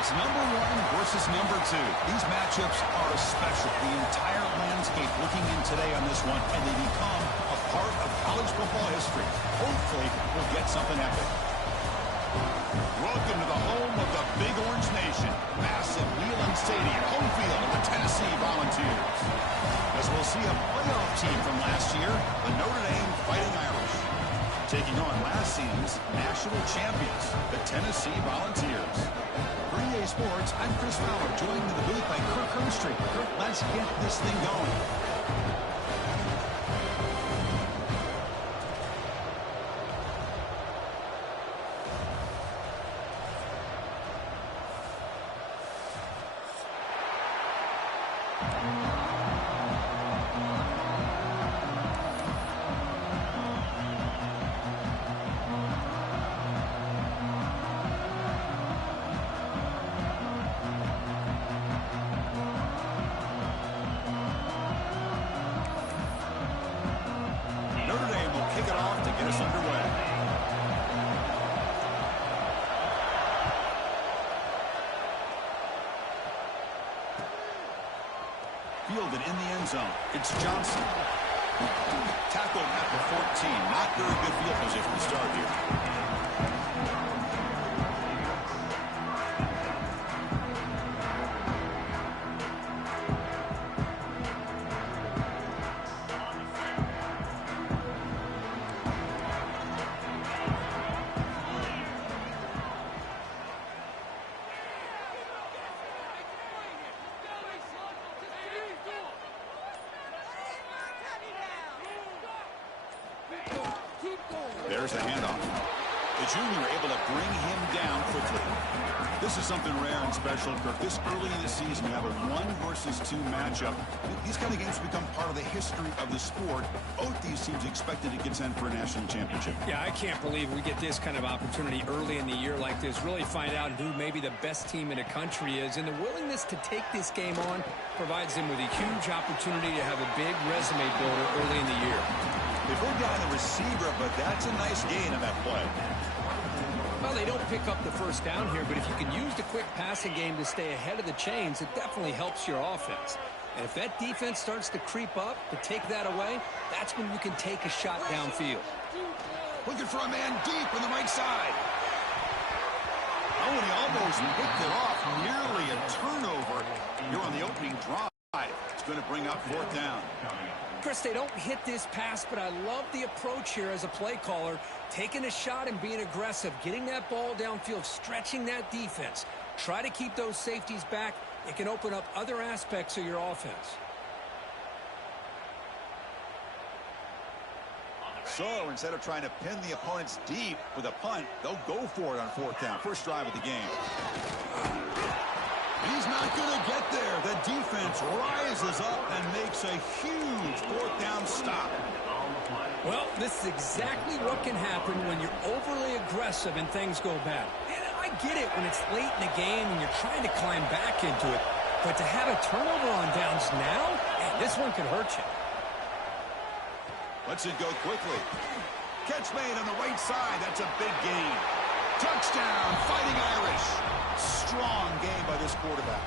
It's number one versus number two. These matchups are special. The entire landscape looking in today on this one, and they become a part of college football history. Hopefully, we'll get something epic. Welcome to the home of the Big Orange Nation. Massive Neyland Stadium, home field of the Tennessee Volunteers. As we'll see a playoff team from last year, the Notre Dame Fighting Irish, taking on last season's national champions, the Tennessee Volunteers. For EA Sports, I'm Chris Fowler, joined in the booth by Kirk Herbstreit. Kirk, let's get this thing going. Fielded in the end zone. It's Johnson. Tackled at the 14. Not very good field position to start here. There's the handoff. The junior able to bring him down quickly. This is something rare and special, Kirk. This early in the season, you have a 1 versus 2 matchup. These kind of games become part of the history of the sport. Both these teams expected to contend for a national championship. Yeah, I can't believe we get this kind of opportunity early in the year like this. Really find out who maybe the best team in the country is. And the willingness to take this game on provides them with a huge opportunity to have a big resume builder early in the year. They bring down the receiver, but that's a nice gain on that play. Well, they don't pick up the first down here, but if you can use the quick passing game to stay ahead of the chains, it definitely helps your offense. And if that defense starts to creep up to take that away, that's when you can take a shot downfield. Looking for a man deep on the right side. Oh, and he almost picked it off. Nearly a turnover here on the opening drive. It's going to bring up 4th down. Chris, they don't hit this pass, but I love the approach here as a play caller. Taking a shot and being aggressive, getting that ball downfield, stretching that defense. Try to keep those safeties back. It can open up other aspects of your offense. So instead of trying to pin the opponents deep with a punt, they'll go for it on 4th down. First drive of the game. He's not going to get there. The defense rises up and makes a huge 4th down stop. Well, this is exactly what can happen when you're overly aggressive and things go bad. And I get it when it's late in the game and you're trying to climb back into it. But to have a turnover on downs now, man, this one could hurt you. Lets it go quickly. Catch made on the right side. That's a big gain. Touchdown, Fighting Irish. Strong game by this quarterback.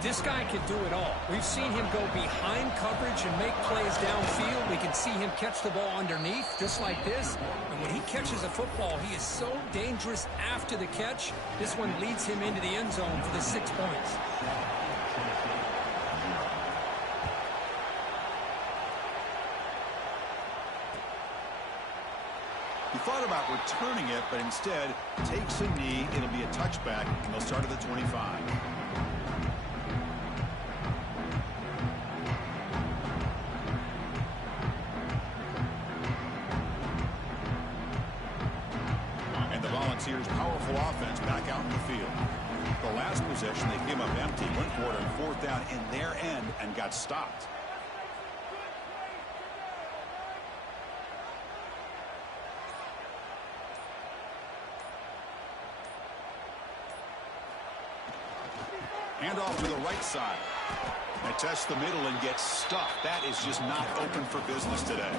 This guy can do it all. We've seen him go behind coverage and make plays downfield. We can see him catch the ball underneath just like this. And when he catches a football, he is so dangerous after the catch. This one leads him into the end zone for the 6 points. He thought about returning it, but instead takes a knee. It'll be a touchback, and they'll start at the 25. And the Volunteers' powerful offense back out in the field. The last possession, they came up empty, went for it on 4th down in their end, and got stopped. Handoff to the right side. They test the middle and get stuffed. That is just not open for business today.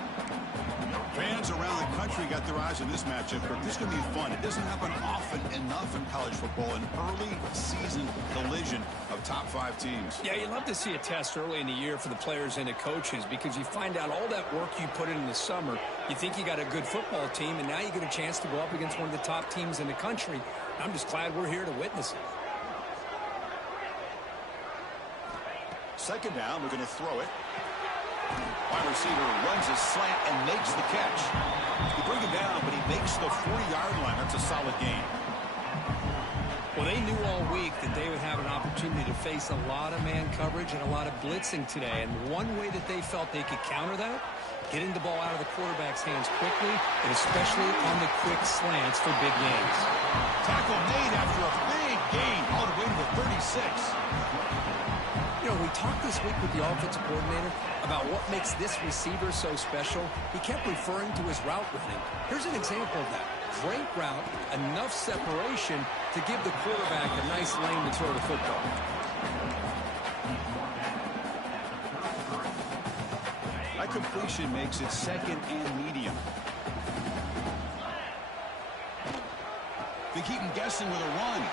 Fans around the country got their eyes on this matchup, but this is going to be fun. It doesn't happen often enough in college football, an early season collision of top 5 teams. Yeah, you love to see a test early in the year for the players and the coaches because you find out all that work you put in the summer. You think you got a good football team, and now you get a chance to go up against one of the top teams in the country. I'm just glad we're here to witness it. Second down, we're going to throw it. Wide receiver runs a slant and makes the catch. You bring him down, but he makes the 40-yard line. That's a solid gain. Well, they knew all week that they would have an opportunity to face a lot of man coverage and a lot of blitzing today. And one way that they felt they could counter that, getting the ball out of the quarterback's hands quickly, and especially on the quick slants for big gains. Tackle made after a big gain, all the way to the 36. You know, we talked this week with the offensive coordinator about what makes this receiver so special. He kept referring to his route running. Here's an example of that. Great route, enough separation to give the quarterback a nice lane to throw the football. That completion makes it second and medium. They keep him guessing with a run.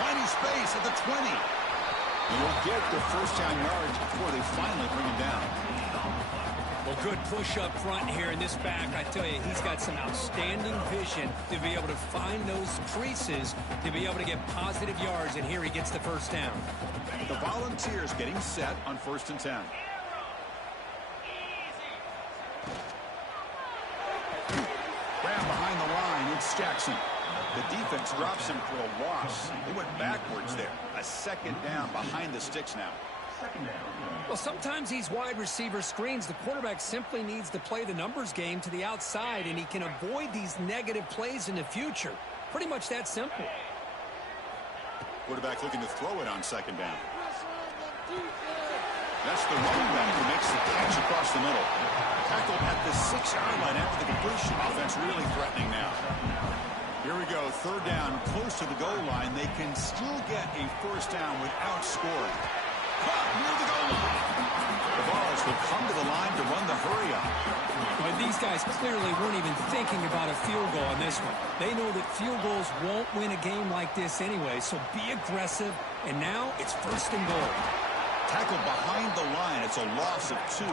Tiny space at the 20. He'll get the first down yards before they finally bring him down. Well, good push up front here in this back. I tell you, he's got some outstanding vision to be able to find those creases, to be able to get positive yards, and here he gets the first down. The Volunteers getting set on 1st and 10. Grab behind the line, it's Jackson. The defense drops him for a loss. They went backwards there. A second down behind the sticks now. Well, sometimes these wide receiver screens, the quarterback simply needs to play the numbers game to the outside, and he can avoid these negative plays in the future. Pretty much that simple. Quarterback looking to throw it on second down. That's the running back who makes the catch across the middle. Tackled at the 6-yard line after the completion. Offense really threatening now. Here we go, third down, close to the goal line. They can still get a first down without scoring. Caught near the goal line. The Vols will come to the line to run the hurry-up. Well, these guys clearly weren't even thinking about a field goal on this one. They know that field goals won't win a game like this anyway, so be aggressive, and now it's 1st and goal. Tackled behind the line. It's a loss of 2.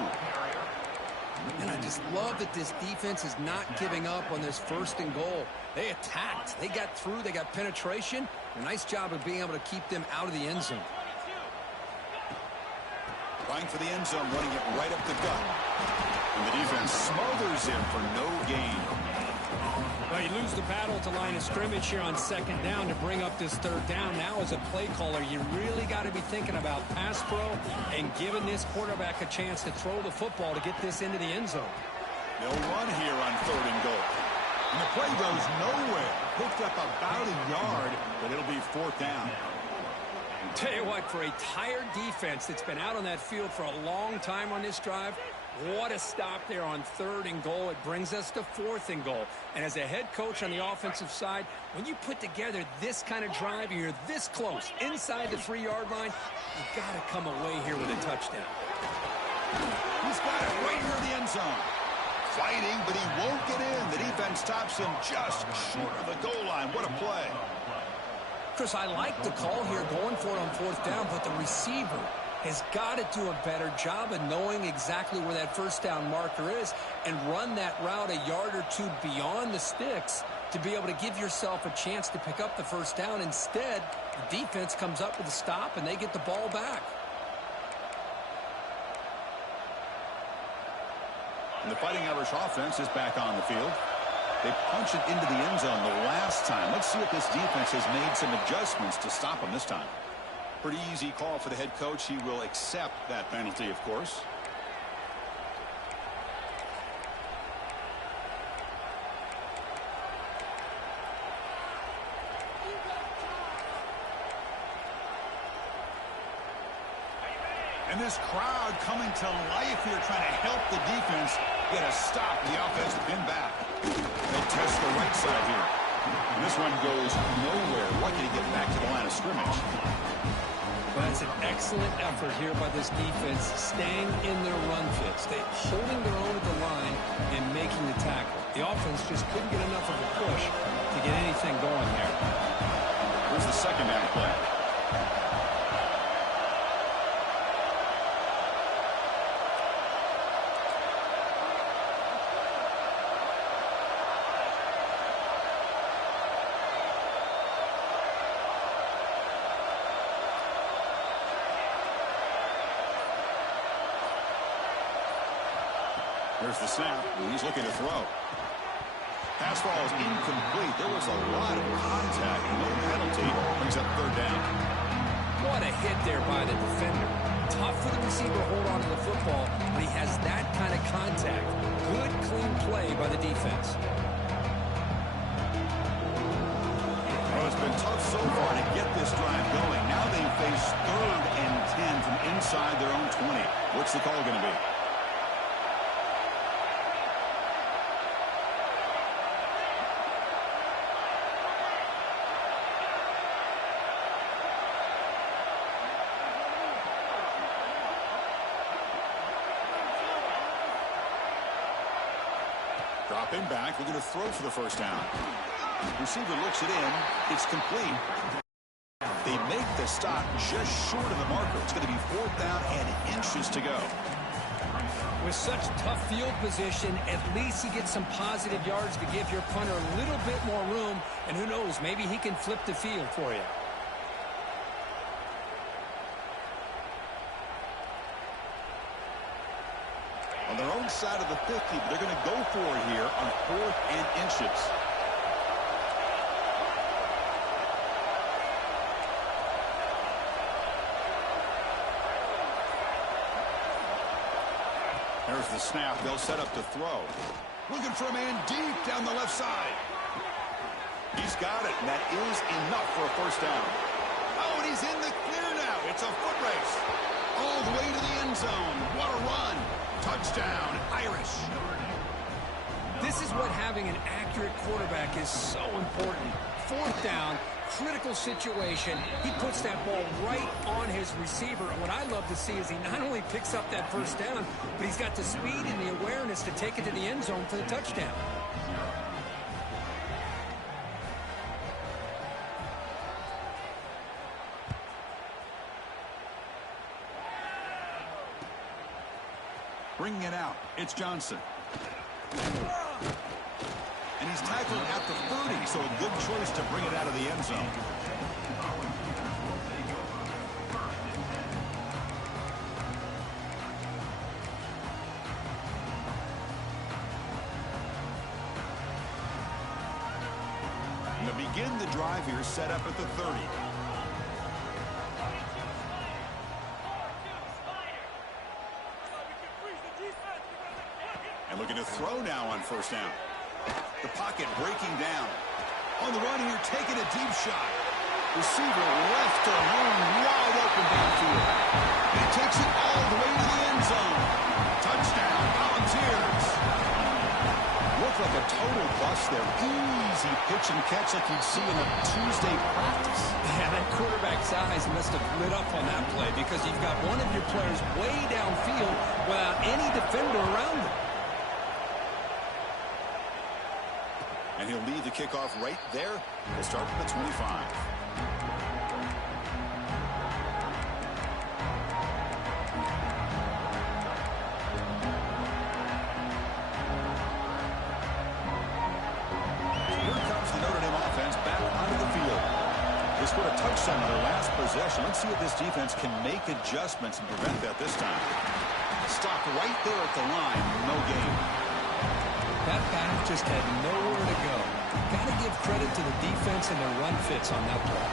And I just love that this defense is not giving up on this 1st and goal. They attacked. They got through. They got penetration. A nice job of being able to keep them out of the end zone. Trying for the end zone, running it right up the gut. And the defense smothers him for no gain. Well, you lose the battle to line of scrimmage here on second down to bring up this third down. Now as a play caller, you really got to be thinking about pass pro and giving this quarterback a chance to throw the football to get this into the end zone. They'll run here on 3rd and goal. And the play goes nowhere. Picked up about a yard, but it'll be 4th down. Tell you what, for a tired defense that's been out on that field for a long time on this drive, what a stop there on 3rd and goal. It brings us to 4th and goal. And as a head coach on the offensive side, when you put together this kind of drive and you're this close inside the 3-yard line, you've got to come away here with a touchdown. He's got it right near the end zone. Fighting, but he won't get in. The defense stops him just short of the goal line. What a play. Chris, I like the call here going for it on 4th down, but the receiver has got to do a better job of knowing exactly where that first down marker is and run that route a yard or 2 beyond the sticks to be able to give yourself a chance to pick up the first down. Instead, the defense comes up with a stop and they get the ball back. And the Fighting Irish offense is back on the field. They punch it into the end zone the last time. Let's see if this defense has made some adjustments to stop them this time. Pretty easy call for the head coach. He will accept that penalty, of course. And this crowd coming to life here, trying to help the defense get a stop. The offense pin back. They'll test the right side here. And this one goes nowhere. Lucky to get back to the line of scrimmage. Well, that's an excellent effort here by this defense, staying in their run fits. They're holding their own at the line and making just couldn't get enough of a push to get anything going here. Here's the second down play. Here's the snap. He's looking to throw. Pass ball is incomplete. There was a lot of contact. No penalty. Brings up third down. What a hit there by the defender. Tough for the receiver to hold on to the football, but he has that kind of contact. Good, clean play by the defense. Well, it's been tough so far to get this drive going. Now they face 3rd and 10 from inside their own 20. What's the call going to be? Dropping back, looking to throw for the first down. Receiver looks it in. It's complete. They make the stop just short of the marker. It's going to be 4th down and inches to go. With such tough field position, at least he gets some positive yards to give your punter a little bit more room. And who knows, maybe he can flip the field for you. On their own side of the 50, but they're going to go for it here on 4th and inches. There's the snap. They'll set up to throw. Looking for a man deep down the left side. He's got it, and that is enough for a first down. Oh, and he's in the clear now. It's a foot race. All the way to the end zone. What a run. Touchdown, Irish. This is what having an accurate quarterback is so important. 4th down, critical situation. He puts that ball right on his receiver. And what I love to see is he not only picks up that first down, but he's got the speed and the awareness to take it to the end zone for the touchdown. Bringing it out, it's Johnson. And he's tackled at the 30, so a good choice to bring it out of the end zone. And to begin the drive here, set up at the 30. And looking to throw now on first down. The pocket breaking down. On the run here, taking a deep shot. Receiver left alone, wide open downfield. And he takes it all the way to the end zone. Touchdown, Volunteers. Looked like a total bust there. Easy pitch and catch like you'd see in a Tuesday practice. Yeah, that quarterback's eyes must have lit up on that play because you've got one of your players way downfield without any defender around him. And he'll lead the kickoff right there. We'll start from the 25. Here comes the Notre Dame offense back onto the field. They scored a touchdown on their last possession. Let's see if this defense can make adjustments and prevent that this time. Stopped right there at the line. No gain. That back just had nowhere to go. Got to give credit to the defense and their run fits on that play.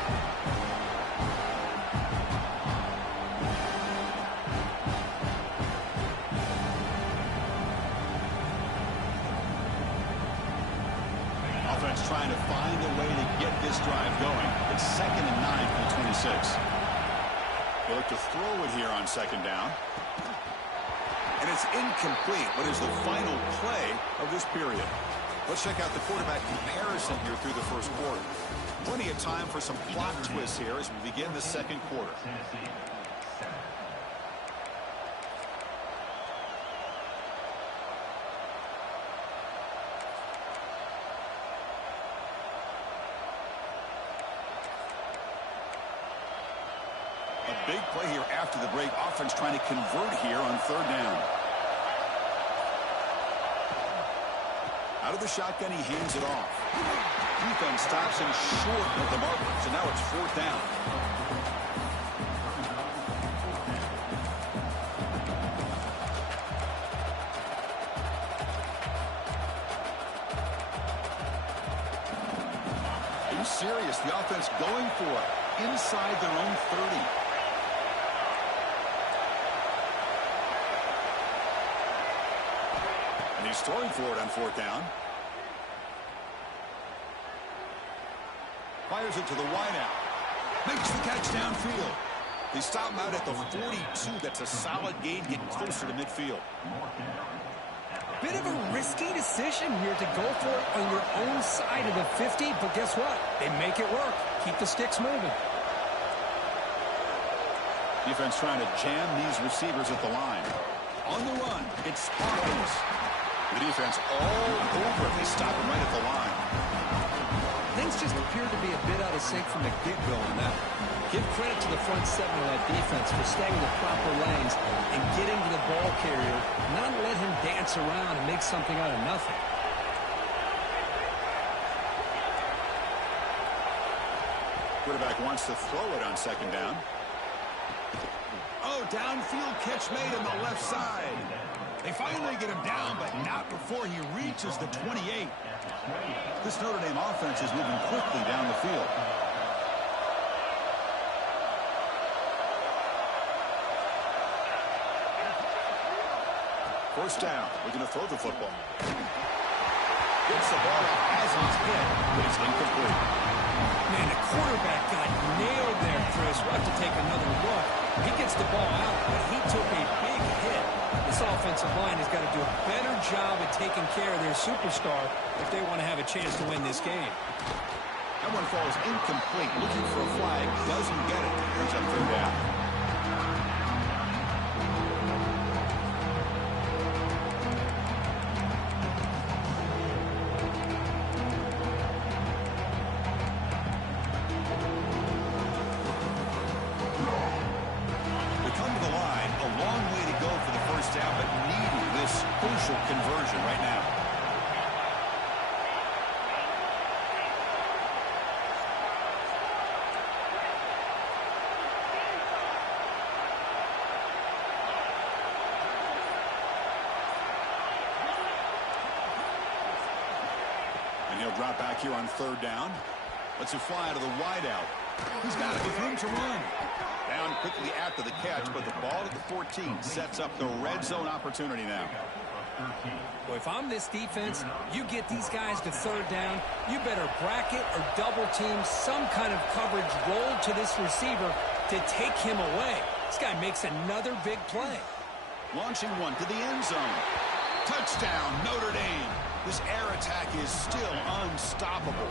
Offense trying to find a way to get this drive going. It's 2nd and 9 for the 26. They look to throw it here on 2nd down. And it's incomplete. What is the final play of this period? Let's check out the quarterback comparison here through the first quarter. Plenty of time for some plot twists here as we begin the second quarter. Big play here after the break. Offense trying to convert here on third down. Out of the shotgun, he hands it off. Defense stops him short of the marker, so now it's fourth down. Are you serious? The offense going for it inside their own 30. And he's throwing for it on fourth down. Fires it to the wideout. Makes the catch downfield. They stop him out at the 42. That's a solid gain. Get closer to midfield. Bit of a risky decision here to go for it on your own side of the 50, but guess what? They make it work. Keep the sticks moving. Defense trying to jam these receivers at the line. On the run, it's Hawkins. The defense all over it. They stop him right at the line. Things just appear to be a bit out of sync from the get-go on that. Give credit to the front seven of that defense for staying in the proper lanes and getting to the ball carrier, not let him dance around and make something out of nothing. Quarterback wants to throw it on second down. Oh, downfield catch made on the left side. They finally get him down, but not before he reaches the 28. This Notre Dame offense is moving quickly down the field. First down. We're going to throw the football. Gets the ball off as he's hit, but it's incomplete. Man, the quarterback got nailed there, Chris. We'll have to take another look. He gets the ball out, but he took a big hit. This offensive line has got to do a better job at taking care of their superstar if they want to have a chance to win this game. That one falls incomplete. Looking for a flag. Doesn't get it. Brings up third down. Conversion right now. And he'll drop back here on third down. Lets it fly out of the wideout. He's got it with room to run. Down quickly after the catch, but the ball at the 14 sets up the red zone opportunity now. Well, if I'm this defense, you get these guys to third down, you better bracket or double team some kind of coverage roll to this receiver to take him away. This guy makes another big play. Launching one to the end zone. Touchdown, Notre Dame. This air attack is still unstoppable.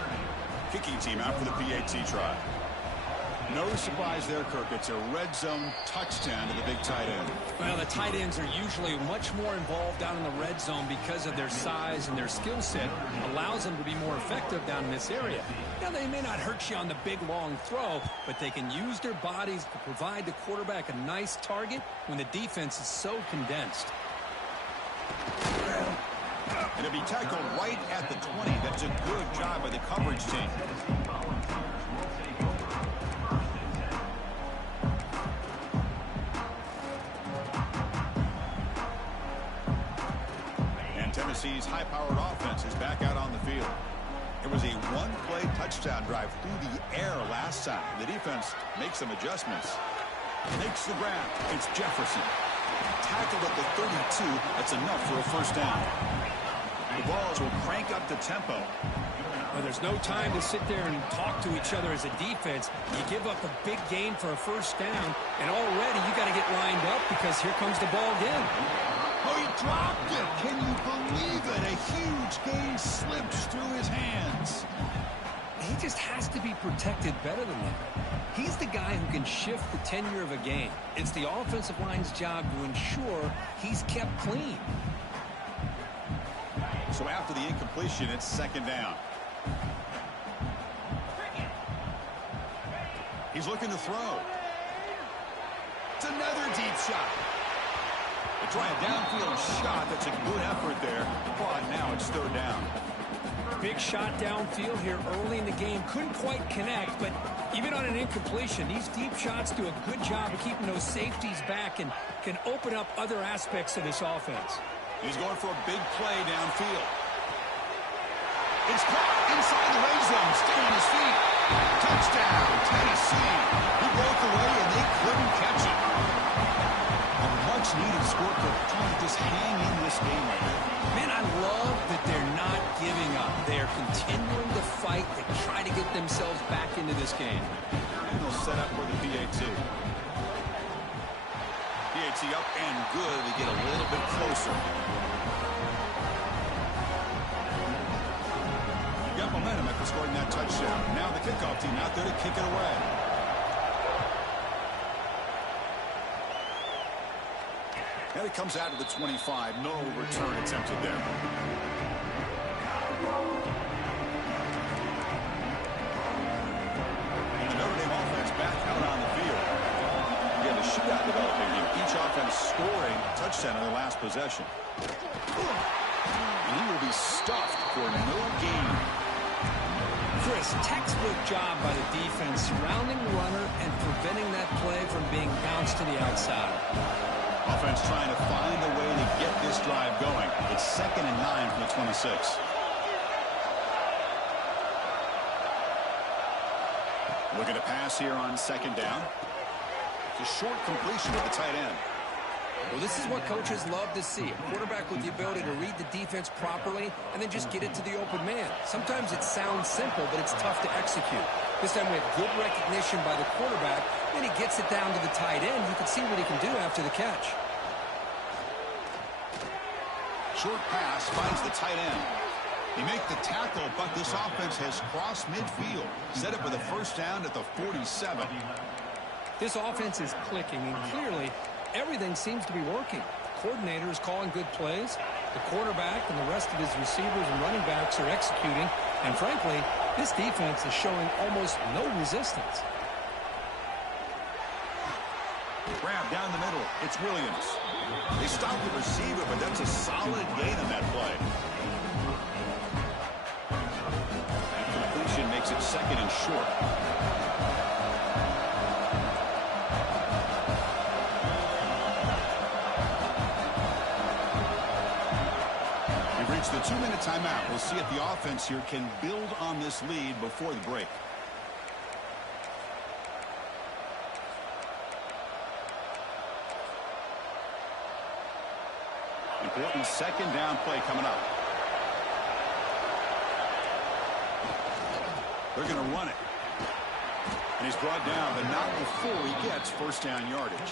Kicking team out for the PAT try. No surprise there, Kirk. It's a red zone touchdown to the big tight end. Well, the tight ends are usually much more involved down in the red zone because of their size and their skill set allows them to be more effective down in this area. Now, they may not hurt you on the big, long throw, but they can use their bodies to provide the quarterback a nice target when the defense is so condensed. And it'll be tackled right at the 20. That's a good job by the coverage team. Tennessee's high-powered offense is back out on the field. It was a one-play touchdown drive through the air last time. The defense makes some adjustments. Makes the grab. It's Jefferson. Tackled at the 32. That's enough for a first down. The Vols will crank up the tempo. Well, there's no time to sit there and talk to each other as a defense. You give up a big gain for a first down, and already you got to get lined up because here comes the ball again. Oh, he dropped it. Can you believe it? A huge gain slips through his hands. He just has to be protected better than that. He's the guy who can shift the tenure of a game. It's the offensive line's job to ensure he's kept clean. So after the incompletion, it's second down. He's looking to throw. It's another deep shot. They try a downfield shot. That's a good effort there, but now it's third down. Big shot downfield here early in the game. Couldn't quite connect, but even on an incompletion, these deep shots do a good job of keeping those safeties back and can open up other aspects of this offense. He's going for a big play downfield. It's caught inside the red zone. Still on his feet. Touchdown, Tennessee. He broke away and they couldn't catch it. A much-needed score for trying to just hang in this game right now. Man, I love that they're not giving up. They're continuing to fight to try to get themselves back into this game. And they'll set up for the PAT. PAT up and good. They get a little bit closer. You've got momentum after scoring that touchdown. Now the kickoff team out there to kick it away. And it comes out to the 25. No return attempted there. And the Notre Dame offense back out on the field. Again, the shootout developing here. Each offense scoring a touchdown in their last possession. And he will be stuffed for no gain. Chris, textbook job by the defense surrounding the runner and preventing that play from being bounced to the outside. Offense trying to find a way to get this drive going. It's 2nd and 9 from the 26. Looking to pass here on 2nd down. It's a short completion with the tight end. Well, this is what coaches love to see. A quarterback with the ability to read the defense properly and then just get it to the open man. Sometimes it sounds simple, but it's tough to execute. This time we have good recognition by the quarterback. Then he gets it down to the tight end. You can see what he can do after the catch. Short pass finds the tight end. He makes the tackle, but this offense has crossed midfield. Set up with a first down at the 47. This offense is clicking, and clearly everything seems to be working. The coordinator is calling good plays. The quarterback and the rest of his receivers and running backs are executing. And frankly, this defense is showing almost no resistance. Grab down the middle. It's Williams. They stop the receiver, but that's a solid gain on that play. And completion makes it 2nd and short. We've reached the 2-minute timeout. We'll see if the offense here can build on this lead before the break. Important 2nd down play coming up. They're going to run it. And he's brought down, but not before he gets first down yardage.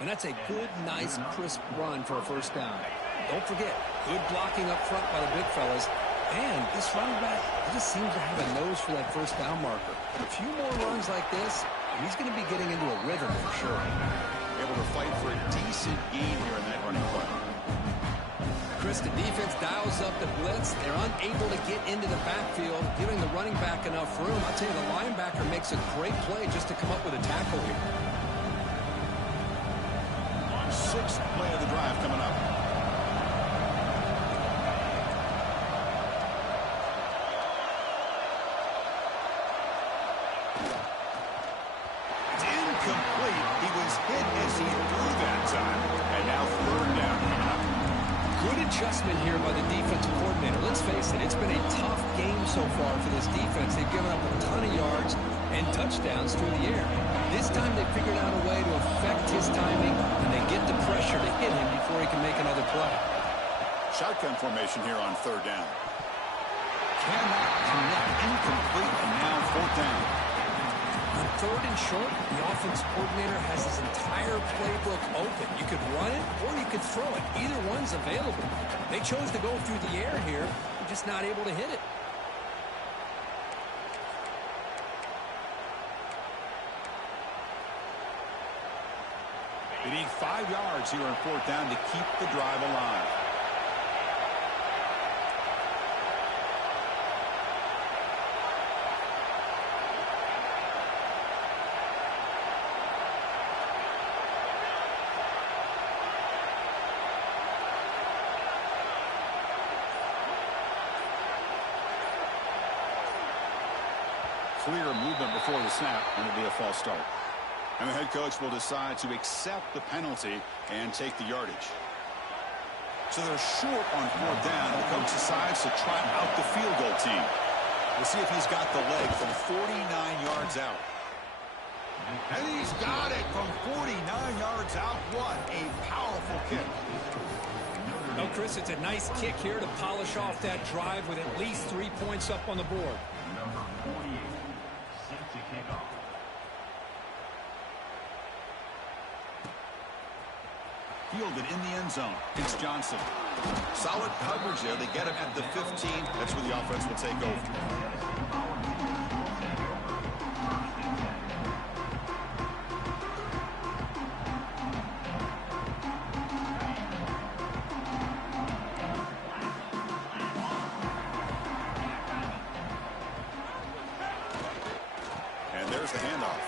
And that's a good, nice, crisp run for a first down. Don't forget, good blocking up front by the big fellas. And this running back, he just seems to have a nose for that first down marker. A few more runs like this, and he's going to be getting into a rhythm for sure. Able to fight for a decent gain here in that running play. Chris, the defense dials up the blitz. They're unable to get into the backfield, giving the running back enough room. I'll tell you, the linebacker makes a great play just to come up with a tackle here. 6th play of the drive coming up. It's incomplete. He was hit as he threw that time. And now 3rd down coming up. Good adjustment here by the defensive coordinator. Let's face it, it's been a tough game so far for this defense. They've given up a ton of yards and touchdowns through the air. This time they figured out a way to affect his timing, and they get the pressure to hit him before he can make another play. Shotgun formation here on 3rd down. Cannot connect, incomplete, and now 4th down. On 3rd and short, the offense coordinator has his entire playbook open. You could run it or you could throw it. Either one's available. They chose to go through the air here. They're just not able to hit it. They need 5 yards here on 4th down to keep the drive alive. clear movement before the snap, and it'll be a false start. And the head coach will decide to accept the penalty and take the yardage. So they're short on 4th down. The coach decides to try out the field goal team. We'll see if he's got the leg from 49 yards out. And he's got it from 49 yards out. What a powerful kick. No, Chris, it's a nice kick here to polish off that drive with at least 3 points up on the board. Number 48, set to kick off. Fielded in the end zone. It's Johnson. Solid coverage there. They get him at the 15. That's where the offense will take over. And there's the handoff.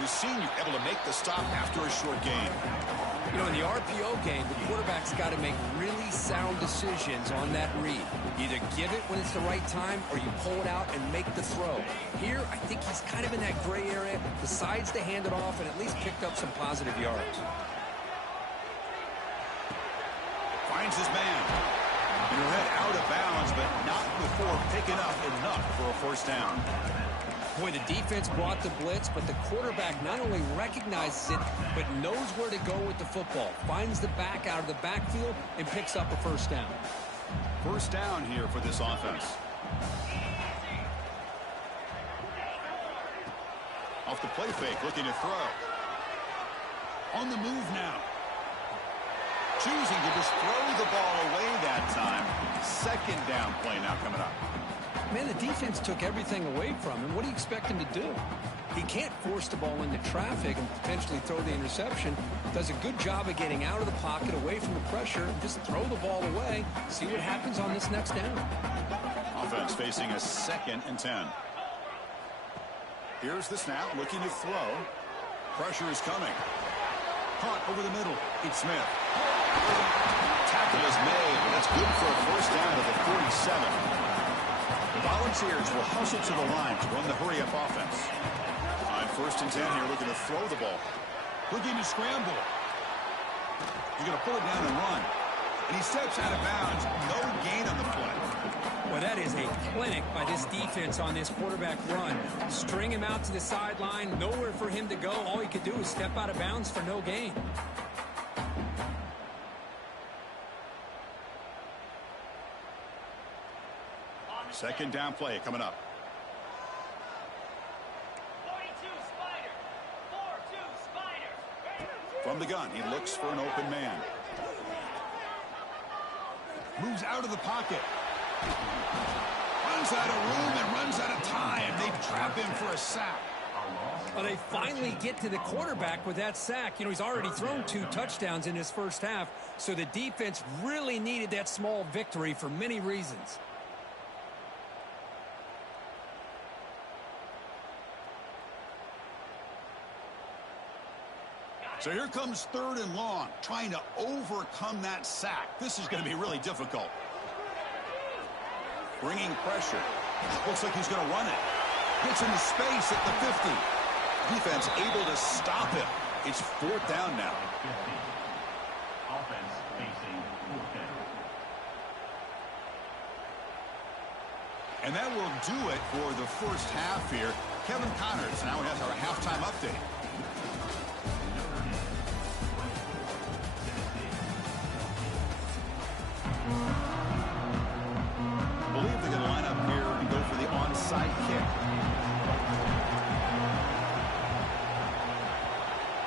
We've seen you able to make the stop after a short gain. You know, in the RPO game, the quarterback's got to make really sound decisions on that read. Either give it when it's the right time or you pull it out and make the throw. Here, I think he's kind of in that gray area, decides to hand it off and at least picked up some positive yards. Finds his man. And he'll head out of bounds, but not before picking up enough for a first down. Boy, the defense brought the blitz, but the quarterback not only recognizes it, but knows where to go with the football. Finds the back out of the backfield and picks up a first down. First down here for this offense. Off the play fake, looking to throw. On the move now. Choosing to just throw the ball away that time. Second down play now coming up. Man, the defense took everything away from him. What do you expect him to do? He can't force the ball into traffic and potentially throw the interception. Does a good job of getting out of the pocket, away from the pressure, and just throw the ball away. See what happens on this next down. Offense facing a 2nd and 10. Here's the snap, looking to throw. Pressure is coming. Caught over the middle. It's Smith. Tackle is made, but that's good for a first down at the 47. The Volunteers will hustle to the line to run the hurry-up offense. On 1st and 10 here, looking to throw the ball. Looking to scramble. He's going to pull it down and run. And he steps out of bounds. No gain on the play. Well, that is a clinic by this defense on this quarterback run. String him out to the sideline. Nowhere for him to go. All he could do is step out of bounds for no gain. Second down play coming up. 42 Spider. 4-2 Spider. From the gun, he looks for an open man. Moves out of the pocket. Runs out of room and runs out of time. They trap him for a sack. Well, they finally get to the quarterback with that sack. You know, he's already thrown 2 touchdowns in his first half, so the defense really needed that small victory for many reasons. So here comes 3rd and long, trying to overcome that sack. This is going to be really difficult. Bringing pressure. Looks like he's going to run it. Gets into space at the 50. Defense able to stop him. It's 4th down now. Offense facing 4th down. And that will do it for the first half here. Kevin Connors now has our halftime update. Believe they're going to line up here and go for the onside kick.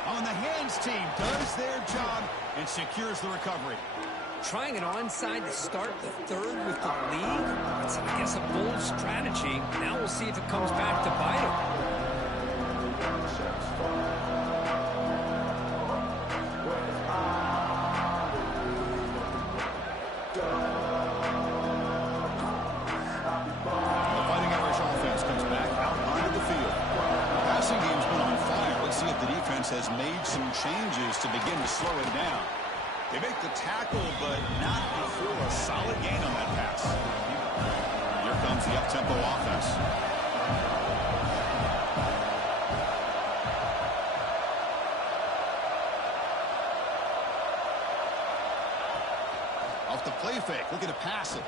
On the hands team does their job and secures the recovery. Trying it onside to start the 3rd with the lead. It's, I guess, a bold strategy. Now we'll see if it comes back to bite him. Has made some changes to begin to slow it down. They make the tackle, but not before a solid gain on that pass. Here comes the up-tempo offense. play fake, looking to pass it.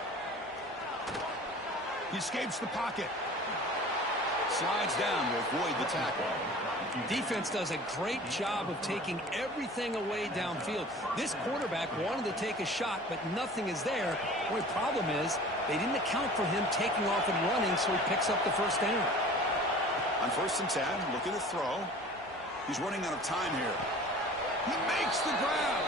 He escapes the pocket. Slides down to avoid the tackle. Defense does a great job of taking everything away downfield. This quarterback wanted to take a shot, but nothing is there. The only problem is they didn't account for him taking off and running, so he picks up the first down. On 1st and 10, looking to throw. He's running out of time here. He makes the grab.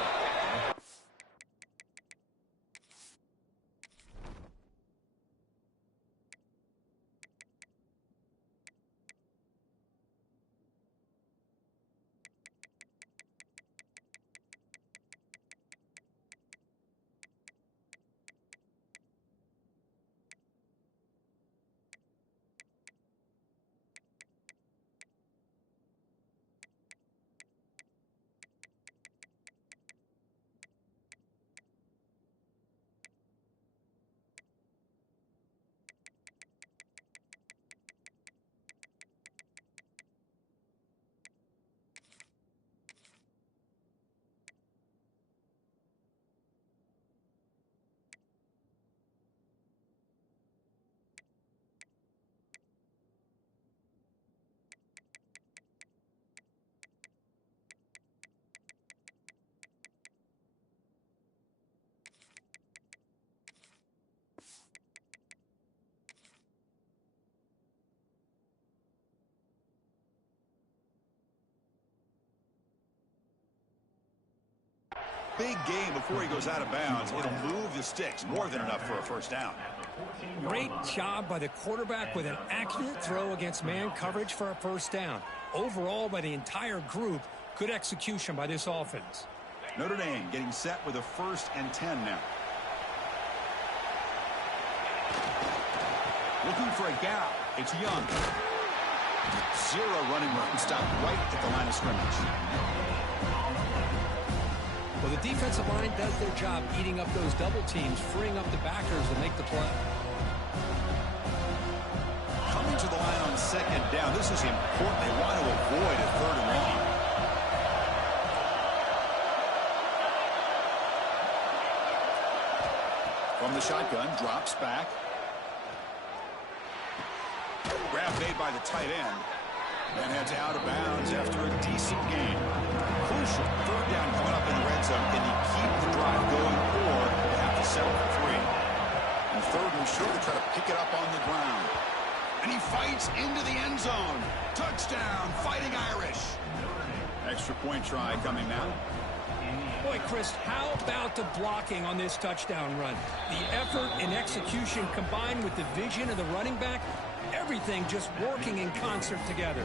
Big game before he goes out of bounds. It'll move the sticks. More than enough for a first down. Great job by the quarterback with an accurate throw against man coverage for a first down. Overall, by the entire group, good execution by this offense. Notre Dame getting set with a 1st and 10 now. Looking for a gap. It's Young. Zero running room. Stopped right at the line of scrimmage. Well, the defensive line does their job eating up those double teams, freeing up the backers to make the play. Coming to the line on 2nd down. This is important. They want to avoid a 3rd and long. From the shotgun, drops back. Grab made by the tight end. And heads out of bounds after a decent gain. Crucial 3rd down coming up in the red zone. Can you keep the drive going, or you have to settle for 3? And 3rd and short to try to pick it up on the ground. And he fights into the end zone. Touchdown, Fighting Irish. Extra point try coming now. Boy, Chris, how about the blocking on this touchdown run? The effort and execution combined with the vision of the running back, everything just working in concert together.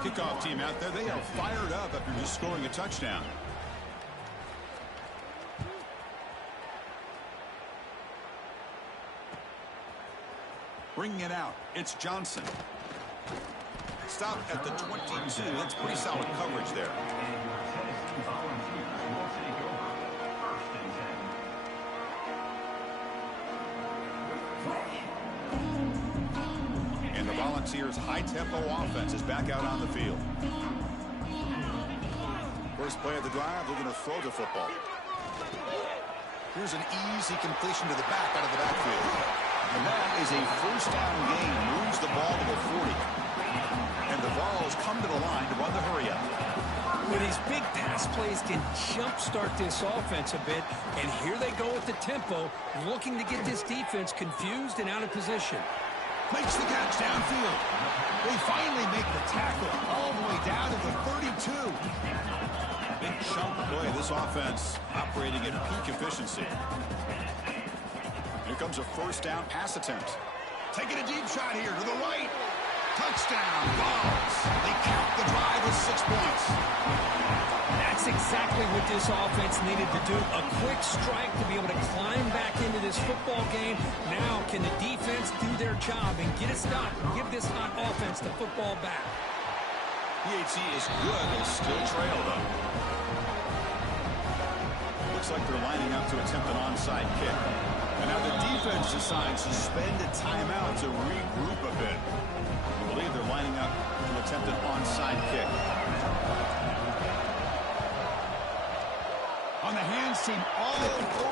Kickoff team out there, they are fired up after just scoring a touchdown. Bringing it out, it's Johnson. Stop at the 22. That's pretty solid coverage there. And the Volunteers' high-tempo offense is back out on the field. First play of the drive, looking to throw the football. Here's an easy completion to the back out of the backfield. And that is a first down gain. Moves the ball to the 40. And the Vols come to the line to run the hurry-up. Well, these big pass plays can jumpstart this offense a bit. And here they go with the tempo, looking to get this defense confused and out of position. Makes the catch downfield. They finally make the tackle all the way down to the 32. Big chunk play. This offense operating at peak efficiency. Here comes a first down pass attempt. Taking a deep shot here to the right. Touchdown, Vols. They count the drive with 6 points. That's exactly what this offense needed to do. A quick strike to be able to climb back into this football game. Now, can the defense do their job and get a stop and give this hot offense the football back? PHC is good. They still trail, though. Looks like they're lining up to attempt an onside kick. And now the defense decides to spend a timeout to regroup a bit. I believe they're lining up to attempt an onside kick. On On the hands team all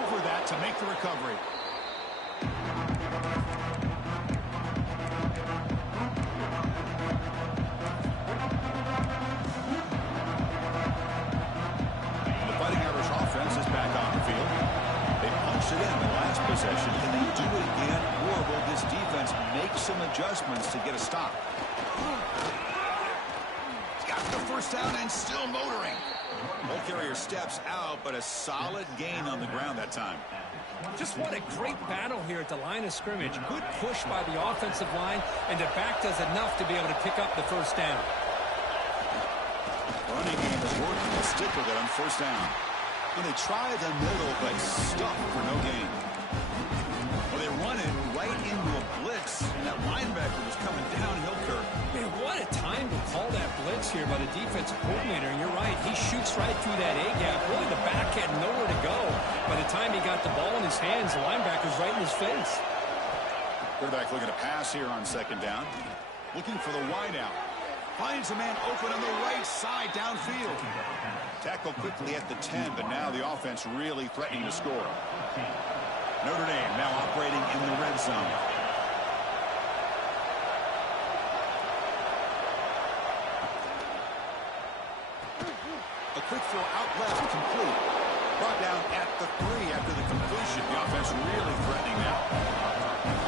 over that to make the recovery. The Fighting Irish offense is back on the field. They punched it in the last possession. Can they do it again? Or will this defense make some adjustments to get a stop? He's got the first down and still motoring. Ball carrier steps out, but a solid gain on the ground that time. Just what a great battle here at the line of scrimmage. Good push by the offensive line, and the back does enough to be able to pick up the first down. Running game is working. They'll stick with it on first down. When they try the middle, but stuck for no gain. Well, they run it right into a blitz, and that linebacker was coming downhill curve. Man, what a time to call that blitz here by the defensive coordinator. And you're right, he shoots right through that A-gap. Really, the back had nowhere to go. By the time he got the ball in his hands, the linebacker's right in his face. Quarterback looking to pass here on second down. Looking for the wideout. Finds a man open on the right side downfield. Tackle quickly at the 10, but now the offense really threatening to score. Notre Dame now operating in the red zone. A quick throw out left, complete. Brought down at the 3 after the completion. The offense really threatening now.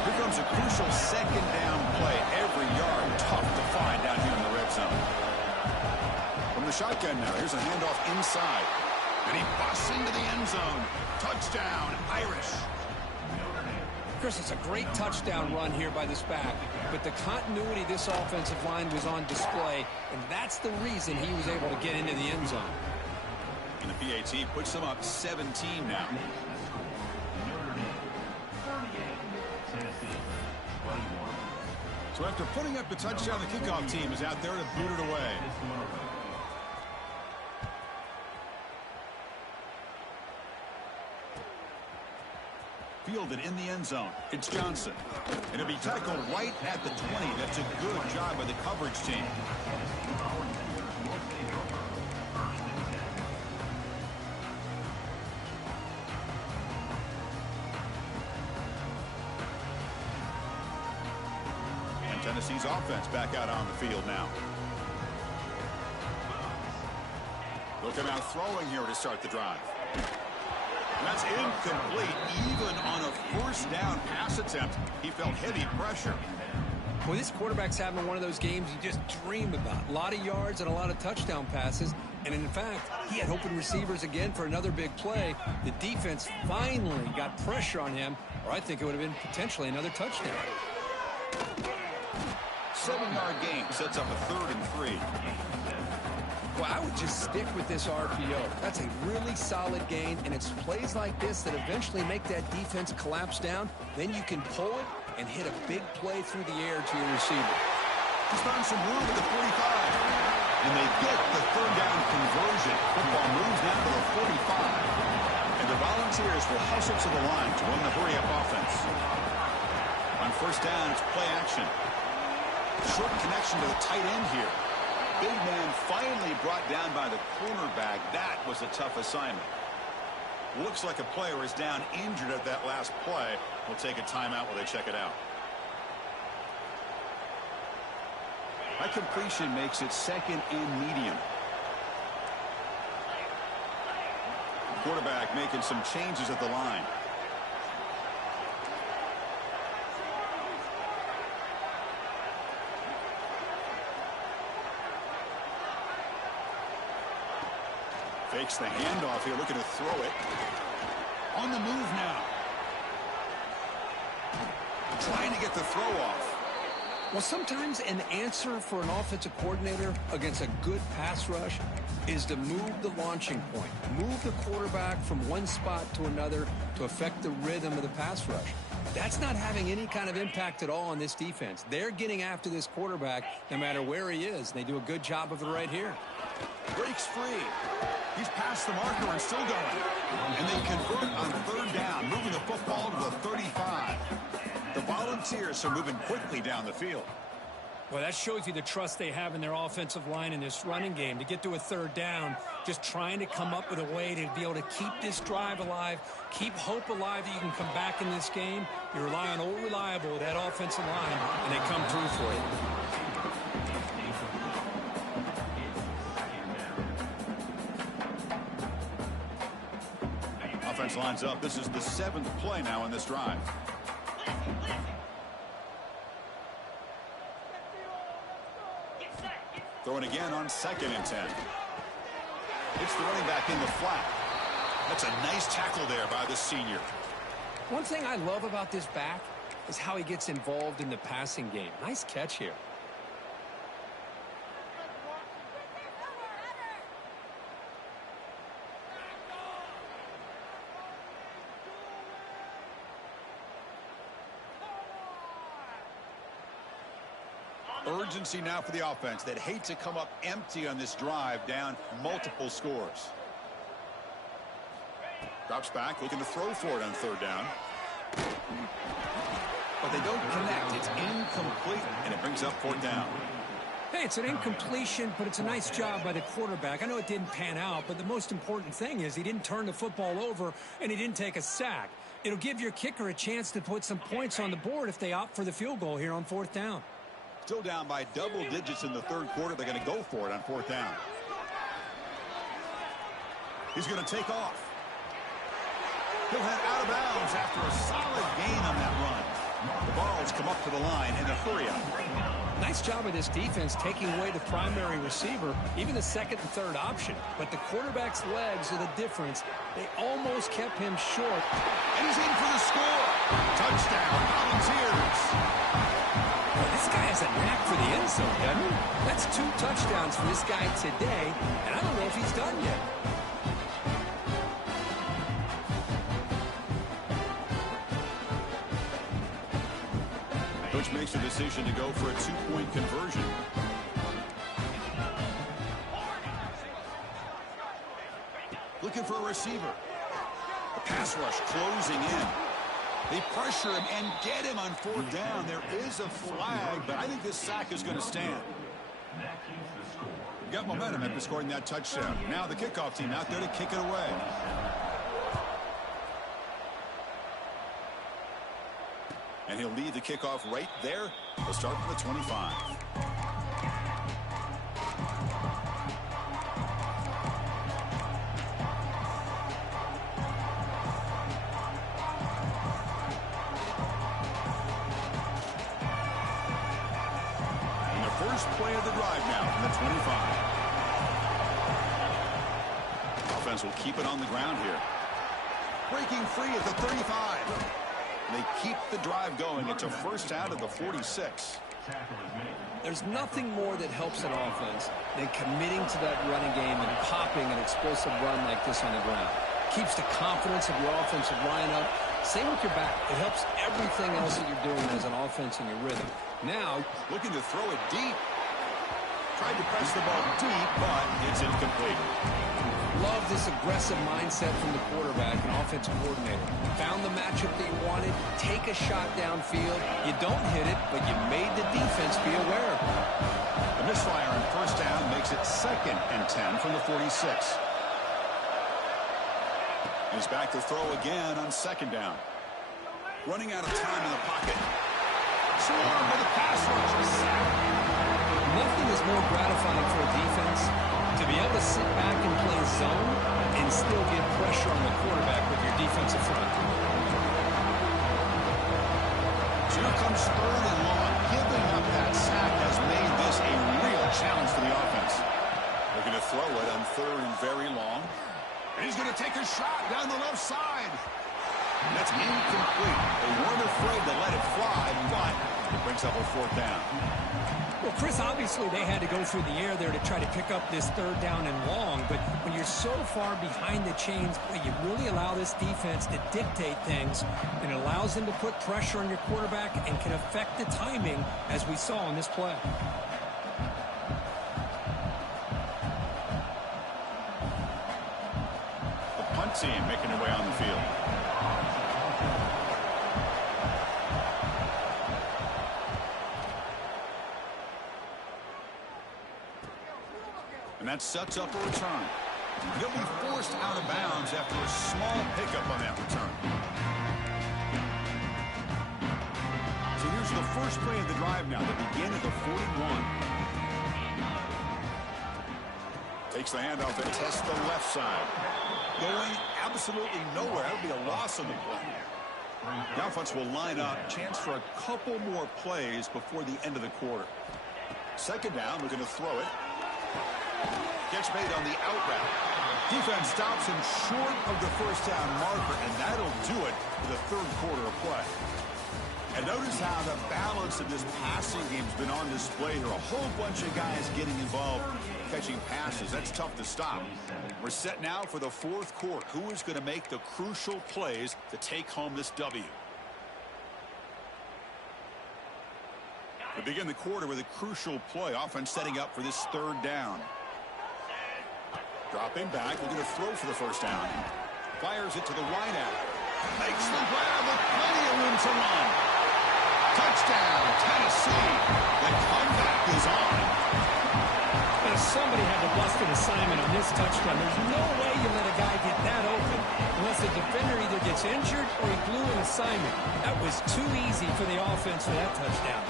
Here comes a crucial second down play. Every yard tough to find down here in the red zone. From the shotgun now, here's a handoff inside. And he busts into the end zone. Touchdown, Irish. Chris, it's a great touchdown run here by this back, but the continuity of this offensive line was on display, and that's the reason he was able to get into the end zone. And the PAT puts them up 17 now. So after putting up the touchdown, the kickoff team is out there to boot it away. Fielded in the end zone. It's Johnson. And it'll be tackled right at the 20. That's a good job by the coverage team. And Tennessee's offense back out on the field now. They'll come out throwing here to start the drive. That's incomplete. Even on a first down pass attempt, he felt heavy pressure. Well, this quarterback's having one of those games you just dream about. A lot of yards and a lot of touchdown passes. And in fact, he had open receivers again for another big play. The defense finally got pressure on him, or I think it would have been potentially another touchdown. 7-yard gain sets up a 3rd and 3. Well, I would just stick with this RPO. That's a really solid gain, and it's plays like this that eventually make that defense collapse down. Then you can pull it and hit a big play through the air to your receiver. He's found some room at the 45. And they get the 3rd down conversion. Football moves now to the 45. And the Volunteers will hustle to the line to run the hurry-up offense. On first down, it's play action. Short connection to the tight end here. Big man finally brought down by the cornerback. That was a tough assignment. Looks like a player is down injured at that last play. We'll take a timeout while they check it out. That completion makes it 2nd and medium. Quarterback making some changes at the line. Fakes the handoff here, looking to throw it. On the move now. Trying to get the throw off. Well, sometimes an answer for an offensive coordinator against a good pass rush is to move the launching point. Move the quarterback from one spot to another to affect the rhythm of the pass rush. That's not having any kind of impact at all on this defense. They're getting after this quarterback no matter where he is. They do a good job of it right here. Breaks free. He's past the marker and still going. And they convert on 3rd down, moving the football to the 35. The Volunteers are moving quickly down the field. Well, that shows you the trust they have in their offensive line in this running game. To get to a third down, just trying to come up with a way to be able to keep this drive alive, keep hope alive that you can come back in this game. You rely on old reliable, that offensive line, and they come through for you. Offense lines up. This is the 7th play now in this drive. Throwing again on 2nd and 10. It's the running back in the flat. That's a nice tackle there by the senior. One thing I love about this back is how he gets involved in the passing game. Nice catch here. Urgency now for the offense. They'd hate to come up empty on this drive, down multiple scores. Drops back, looking to throw for it on 3rd down. But they don't connect. It's incomplete, and it brings up 4th down. Hey, it's an incompletion, but it's a nice job by the quarterback. I know it didn't pan out, but the most important thing is he didn't turn the football over, and he didn't take a sack. It'll give your kicker a chance to put some points on the board if they opt for the field goal here on 4th down. Still down by double digits in the 3rd quarter. They're going to go for it on 4th down. He's going to take off. He'll head out of bounds after a solid gain on that run. The balls come up to the line in a hurry-up. Nice job of this defense taking away the primary receiver, even the 2nd and 3rd option. But the quarterback's legs are the difference. They almost kept him short. And he's in for the score. Touchdown, Volunteers. Well, this guy has a knack for the end zone, doesn't he? That's 2 touchdowns for this guy today, and I don't know if he's done yet. Coach makes a decision to go for a 2-point conversion. Looking for a receiver. The pass rush closing in. They pressure him and get him on 4th down. There is a flag, but I think this sack is going to stand. Got momentum after scoring that touchdown. Now the kickoff team out there to kick it away. And he'll lead the kickoff right there. He'll start from the 25. First play of the drive now from the 25. Offense will keep it on the ground here. Breaking free at the 35. They keep the drive going. It's a first out of the 46. There's nothing more that helps an offense than committing to that running game and popping an explosive run like this on the ground. Keeps the confidence of your offensive line up. Same with your back. It helps everything else that you're doing as an offense in your rhythm. Now, looking to throw it deep. Tried to press the ball deep, but it's incomplete. Love this aggressive mindset from the quarterback and offensive coordinator. Found the matchup that you wanted. Take a shot downfield. You don't hit it, but you made the defense be aware of it. The misfire on 1st down makes it 2nd and 10 from the 46. He's back to throw again on 2nd down. Running out of time in the pocket. Swarm with a pass rush. Nothing is more gratifying for a defense to be able to sit back and play zone and still get pressure on the quarterback with your defensive front. So here comes 3rd and long. Giving up that sack has made this a real challenge for the offense. They're going to throw it on 3rd and very long. And he's going to take a shot down the left side. And that's incomplete. They weren't afraid to let it fly, but it brings up a 4th down. Well, Chris, obviously they had to go through the air there to try to pick up this 3rd down and long, but when you're so far behind the chains, you really allow this defense to dictate things, and it allows them to put pressure on your quarterback and can affect the timing, as we saw in this play. The punt team making their way on the field. that sets up a return. He'll be forced out of bounds after a small pickup on that return. So here's the first play of the drive now. They begin at the 41. Takes the handoff and tests the left side. Going absolutely nowhere. That would be a loss on the play. The offense will line up. Chance for a couple more plays before the end of the quarter. Second down, we're going to throw it. Catch made on the out route. Defense stops him short of the first down marker, and that'll do it for the third quarter of play. And notice how the balance of this passing game's been on display here. A whole bunch of guys getting involved catching passes. That's tough to stop. We're set now for the fourth quarter. Who is going to make the crucial plays to take home this W? We begin the quarter with a crucial play. Offense setting up for this third down. Dropping back. We're going to throw for the first down. Fires it to the right out. Makes the grab with plenty of room to run. Touchdown, Tennessee. The comeback is on. Now, somebody had to bust an assignment on this touchdown. There's no way you let a guy get that open unless the defender either gets injured or he blew an assignment. That was too easy for the offense for that touchdown.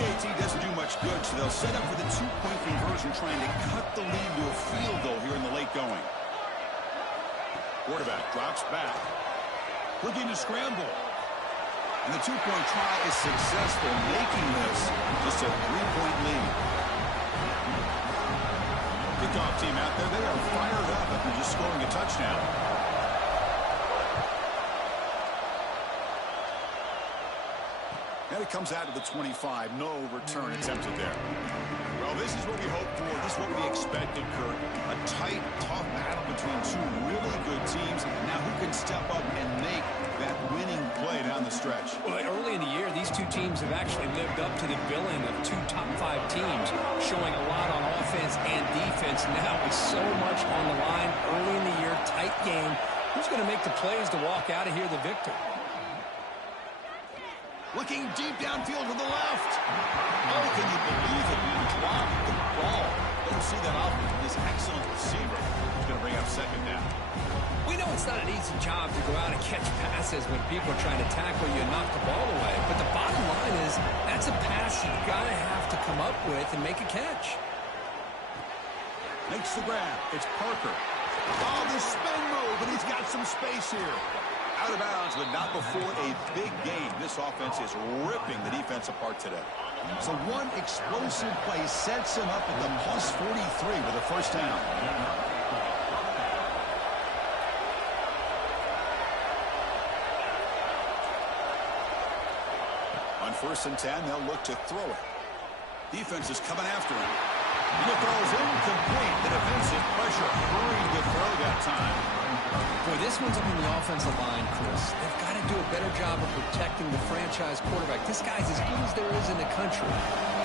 PAT doesn't do much good, so they'll set up for the two-point conversion, trying to cut the lead to a field goal here in the late going. Quarterback drops back, looking to scramble. And the two-point try is successful, making this just a three-point lead. Kickoff team out there, they are fired up after just scoring a touchdown. And it comes out to the 25. No return attempted there. Well, this is what we hoped for. This is what we expected, Kurt. A tight, tough battle between two really good teams. Now who can step up and make that winning play down the stretch? Well, early in the year, these two teams have actually lived up to the billing of two top-5 teams, showing a lot on offense and defense. Now with so much on the line early in the year, tight game. Who's going to make the plays to walk out of here the victor? Looking deep downfield to the left. Oh, can you believe it? He dropped the ball. Don't see that often from this excellent receiver. He's going to bring up second down. We know it's not an easy job to go out and catch passes when people are trying to tackle you and knock the ball away. But the bottom line is that's a pass you've got to have to come up with and make a catch. Makes the grab. It's Parker. Oh, the spin move, and he's got some space here. Out of bounds, but not before a big game. This offense is ripping the defense apart today. So one explosive play sets him up at the plus 43 with a first down. On 1st and 10, they'll look to throw it. Defense is coming after him. The throw is incomplete. The defensive pressure hurried the throw that time. Boy, this one's on the offensive line, Chris. They've got to do a better job of protecting the franchise quarterback. This guy's as good as there is in the country,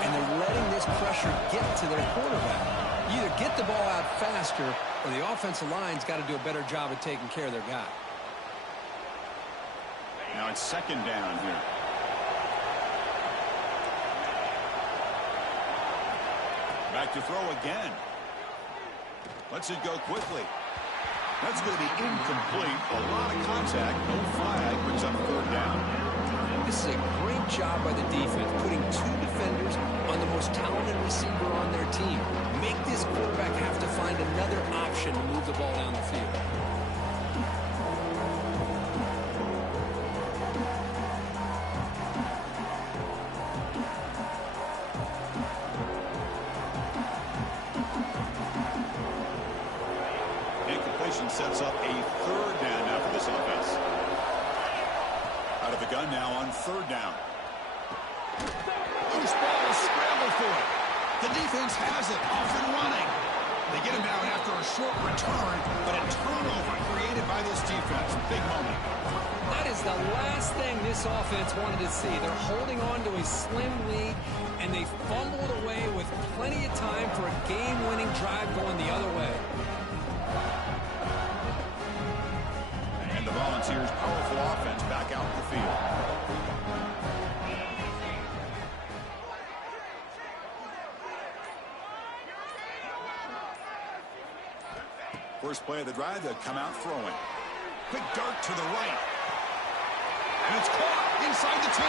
and they're letting this pressure get to their quarterback. You either get the ball out faster, or the offensive line's got to do a better job of taking care of their guy. Now it's second down here. Back to throw again. Lets it go quickly. That's going to be incomplete. A lot of contact. No flag. Brings up third down. This is a great job by the defense, putting two defenders on the most talented receiver on their team. Make this quarterback have to find another option to move the ball down the field. Sets up a third down now for this offense. Out of the gun now on third down. Loose ball, scramble for it. The defense has it, off and running. They get him down after a short return, but a turnover created by this defense. Big moment. That is the last thing this offense wanted to see. They're holding on to a slim lead, and they fumbled away with plenty of time for a game-winning drive going the other way. The Volunteers' powerful offense back out in the field. First play of the drive, they'll come out throwing. Quick dart to the right. And it's caught inside the 10.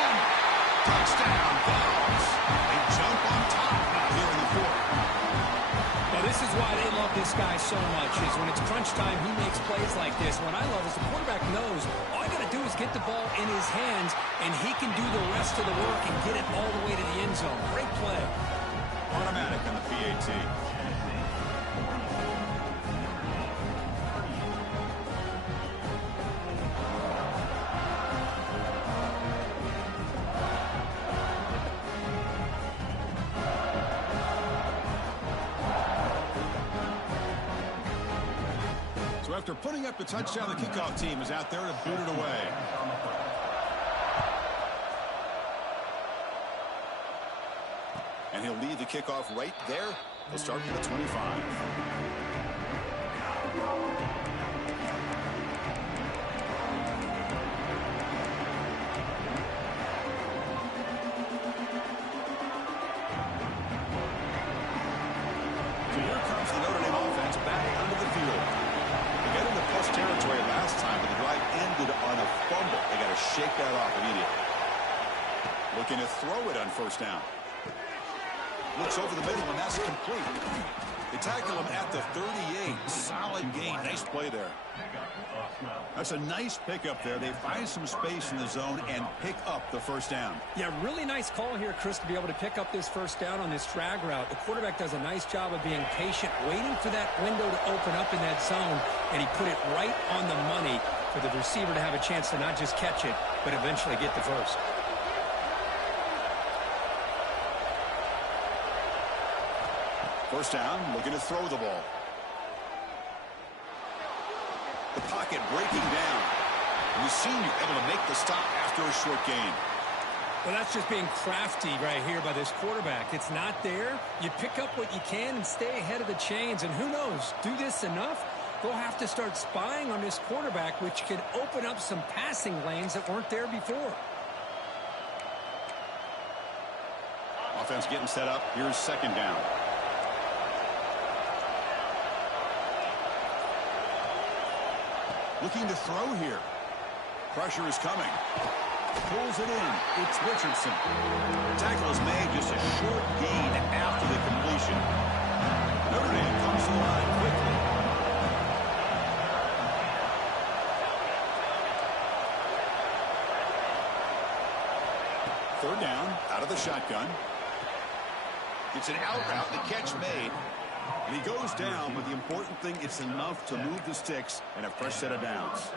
Touchdown, Vols. They jump on top now here in the fourth. Well, this is why they love this guy so much, is when it's crunch time, he makes plays like this. What I love is the quarterback knows all I got to do is get the ball in his hands, and he can do the rest of the work and get it all the way to the end zone. Great play. Automatic on the PAT. So after putting up the touchdown, the kickoff team is out there to boot it away. And he'll lead the kickoff right there. He'll start at the 25. So here comes the Notre Dame offense back onto the field. They got into plus territory last time, but the drive ended on a fumble. They got to shake that off immediately. Looking to throw it on first down. Looks over the middle, and that's complete. They tackle him at the 38. Solid gain. Nice play there. That's a nice pickup there. They find some space in the zone and pick up the first down. Yeah, really nice call here, Chris, to be able to pick up this first down on this drag route. The quarterback does a nice job of being patient, waiting for that window to open up in that zone, and he put it right on the money for the receiver to have a chance to not just catch it, but eventually get the first. First down, looking to throw the ball. The pocket breaking down. And the senior able to make the stop after a short gain. Well, that's just being crafty right here by this quarterback. It's not there. You pick up what you can and stay ahead of the chains. And who knows, do this enough, they'll have to start spying on this quarterback, which could open up some passing lanes that weren't there before. Offense getting set up. Here's second down. Looking to throw here. Pressure is coming. Pulls it in. It's Richardson. Tackle is made, just a short gain after the completion. Notre Dame comes to the line quickly. Third down, out of the shotgun. It's an out route, the catch made. And he goes down, but the important thing, it's enough to move the sticks and a fresh set of downs.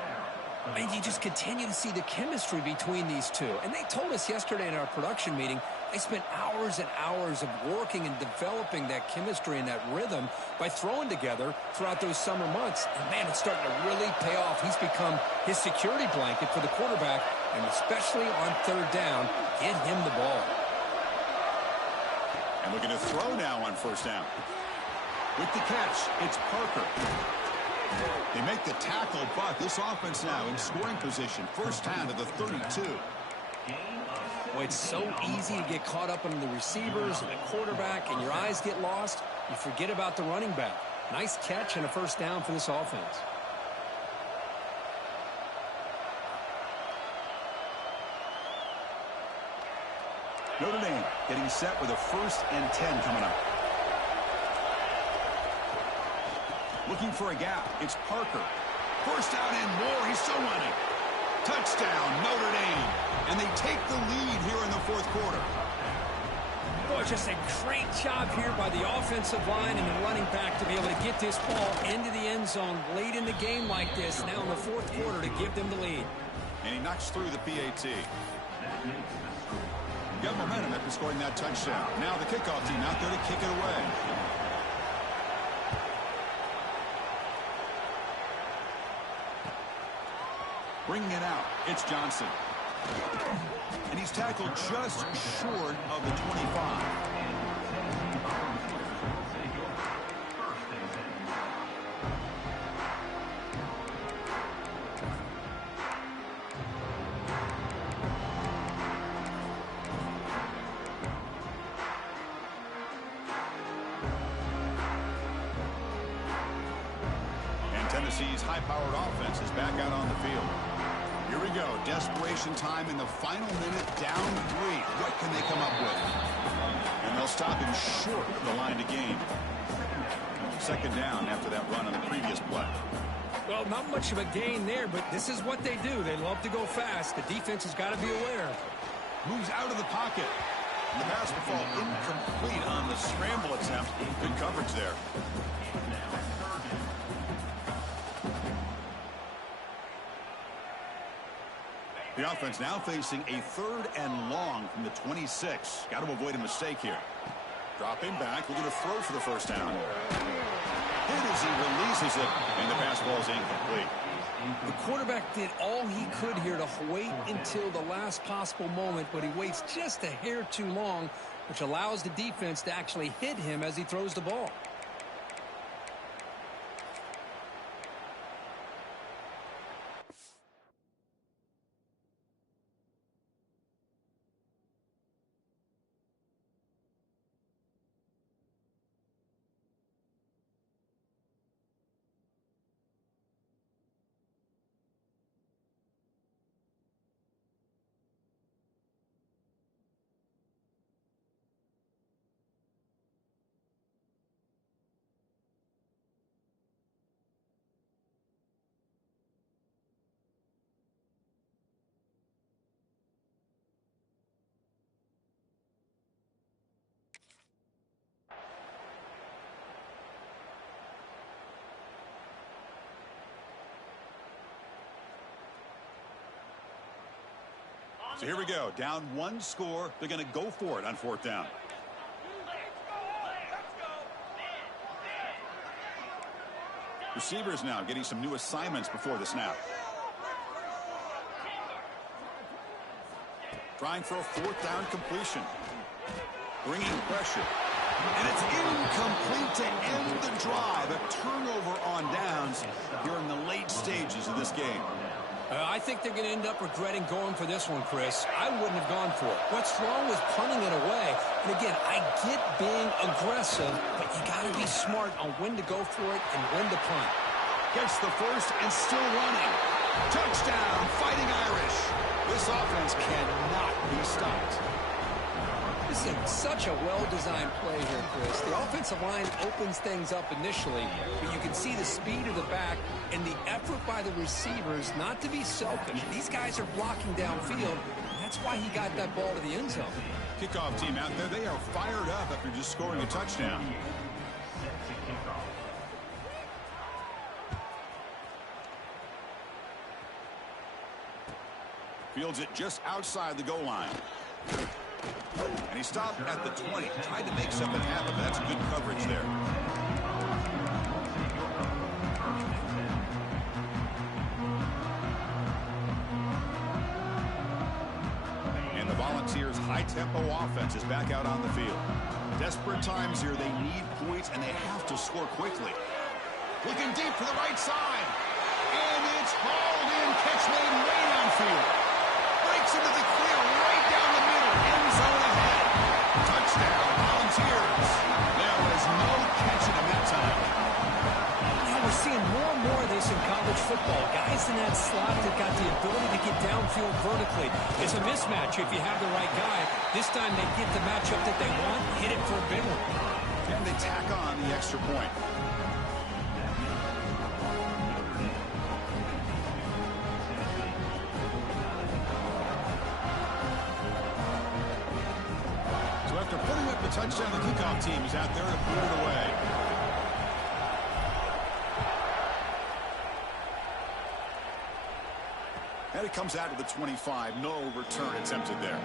And you just continue to see the chemistry between these two. And they told us yesterday in our production meeting, they spent hours and hours of working and developing that chemistry and that rhythm by throwing together throughout those summer months. And, man, it's starting to really pay off. He's become his security blanket for the quarterback, and especially on third down, get him the ball. And looking to throw now on first down. With the catch, it's Parker. They make the tackle, but this offense now in scoring position. First down to the 32. Boy, it's so easy to get caught up on the receivers and the quarterback, and your eyes get lost. You forget about the running back. Nice catch and a first down for this offense. Notre Dame getting set with a 1st and 10 coming up. Looking for a gap. It's Parker. First down and more. He's still running. Touchdown, Notre Dame. And they take the lead here in the fourth quarter. Boy, just a great job here by the offensive line and the running back to be able to get this ball into the end zone late in the game like this, now in the fourth quarter, to give them the lead. And he knocks through the PAT. Got momentum after scoring that touchdown. Now the kickoff team out there to kick it away. Bringing it out, it's Johnson. And he's tackled just short of the 25. Tennessee's high-powered offense is back out on the field. Here we go. Desperation time in the final minute, down 3. What can they come up with? And they'll stop him short of the line to gain. Second down after that run on the previous play. Well, not much of a gain there, but this is what they do. They love to go fast. The defense has got to be aware. Moves out of the pocket. And the pass will fall incomplete on the scramble attempt. Good coverage there. The offense now facing a 3rd and long from the 26. Got to avoid a mistake here. Dropping back, looking to throw for the first down. Hit as he releases it, and the pass ball is incomplete. The quarterback did all he could here to wait until the last possible moment, but he waits just a hair too long, which allows the defense to actually hit him as he throws the ball. So here we go. Down 1 score. They're going to go for it on 4th down. Receivers now getting some new assignments before the snap. Trying for a 4th down completion. Bringing pressure. And it's incomplete to end the drive. A turnover on downs here in the late stages of this game. I think they're going to end up regretting going for this one, Chris. I wouldn't have gone for it. What's wrong with punting it away? And again, I get being aggressive, but you got to be smart on when to go for it and when to punt. Gets the first and still running. Touchdown, Fighting Irish. This offense cannot be stopped. This is such a well-designed play here, Chris. The offensive line opens things up initially, but you can see the speed of the back and the effort by the receivers not to be selfish. These guys are blocking downfield. That's why he got that ball to the end zone. Kickoff team out there, they are fired up after just scoring a touchdown. Fields it just outside the goal line. And he stopped at the 20. Tried to make something happen, but that's good coverage there. And the Volunteers' high-tempo offense is back out on the field. Desperate times here. They need points, and they have to score quickly. Looking deep for the right side. And it's hauled in. Catch made way downfield. Breaks into the clear right down the middle. End zone ahead. Touchdown, Volunteers. There was no catching him that time. Yeah, we're seeing more and more of this in college football. Guys in that slot that got the ability to get downfield vertically. It's a mismatch if you have the right guy. This time they get the matchup that they want, hit it for a big one. And they tack on the extra point. Touchdown, the kickoff team is out there to put it away. And it comes out to the 25. No return attempted there.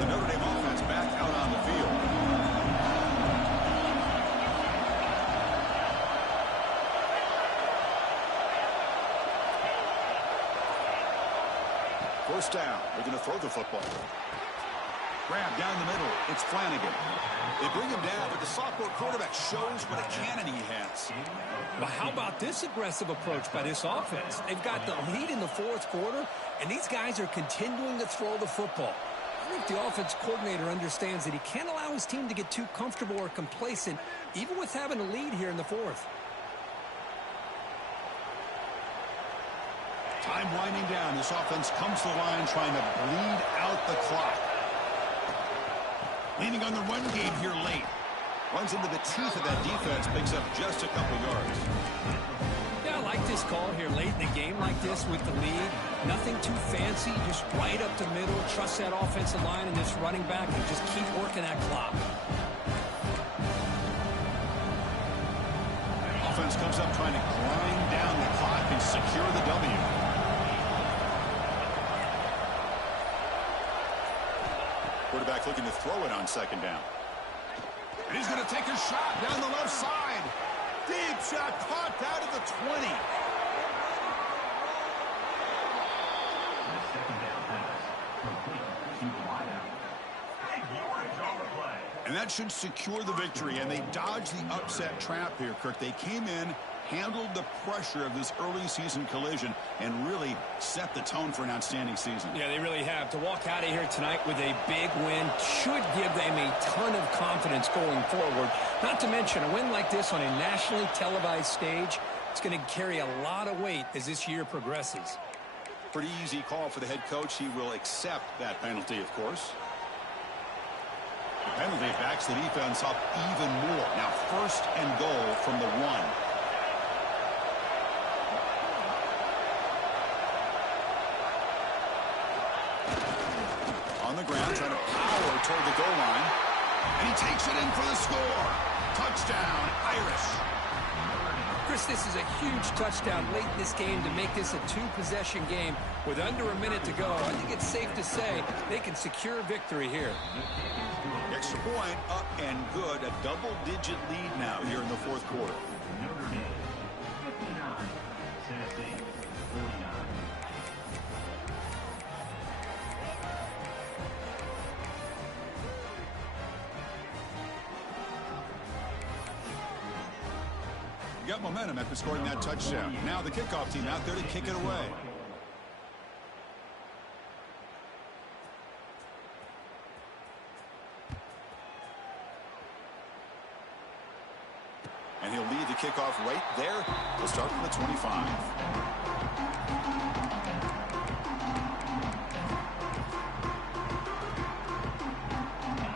The Notre Dame offense back out on the field. First down. They're going to throw the football. Grab down the middle. It's Flanagan. They bring him down, but the sophomore quarterback shows what a cannon he has. Well, how about this aggressive approach by this offense? They've got the lead in the fourth quarter, and these guys are continuing to throw the football. I think the offense coordinator understands that he can't allow his team to get too comfortable or complacent, even with having a lead here in the fourth. Time winding down. This offense comes to the line trying to bleed out the clock. Leaning on the run game here late. Runs into the teeth of that defense, picks up just a couple yards. Yeah, I like this call here late in the game like this with the lead. Nothing too fancy, just right up the middle. Trust that offensive line and this running back and just keep working that clock. Offense comes up trying to grind down the clock and secure the W. Quarterback looking to throw it on second down. And he's going to take a shot down the left side. Deep shot caught out of the 20. The second down pass. Complete to the wideout. Big yardage on the play. And that should secure the victory. And they dodged the upset trap here, Kirk. They came in, handled the pressure of this early season collision, and really set the tone for an outstanding season. Yeah, they really have. To walk out of here tonight with a big win should give them a ton of confidence going forward. Not to mention, a win like this on a nationally televised stage, it's going to carry a lot of weight as this year progresses. Pretty easy call for the head coach. He will accept that penalty, of course. The penalty backs the defense up even more. Now, first and goal from the 1. On the ground, trying to power toward the goal line. And he takes it in for the score. Touchdown, Irish. Chris, this is a huge touchdown late in this game to make this a two-possession game with under a minute to go. I think it's safe to say they can secure victory here. Extra point up and good. A double-digit lead now here in the fourth quarter. Notre Dame 59. Tennessee 49. Got momentum after scoring that touchdown. Now the kickoff team out there to kick it away. And he'll lead the kickoff right there. We'll start from the 25.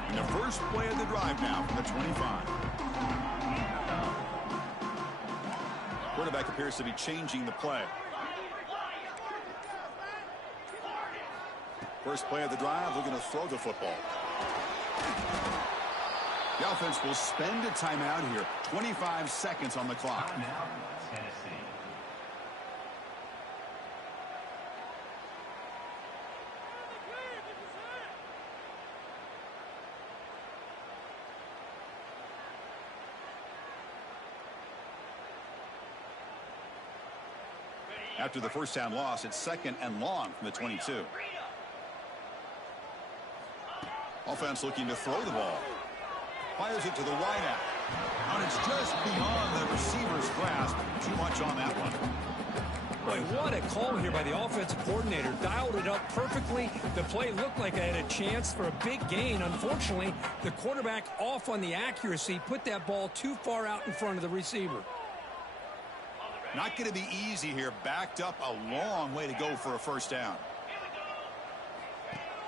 And the first play of the drive now from the 25. Quarterback appears to be changing the play. First play of the drive, looking to throw the football. The offense will spend a timeout here. 25 seconds on the clock. Timeout, Tennessee. After the first down loss, it's second and long from the 22. Offense looking to throw the ball. Fires it to the wideout. And it's just beyond the receiver's grasp. Too much on that one. Boy, what a call here by the offensive coordinator. Dialed it up perfectly. The play looked like it had a chance for a big gain. Unfortunately, the quarterback off on the accuracy, put that ball too far out in front of the receiver. Not going to be easy here. Backed up a long way to go for a first down.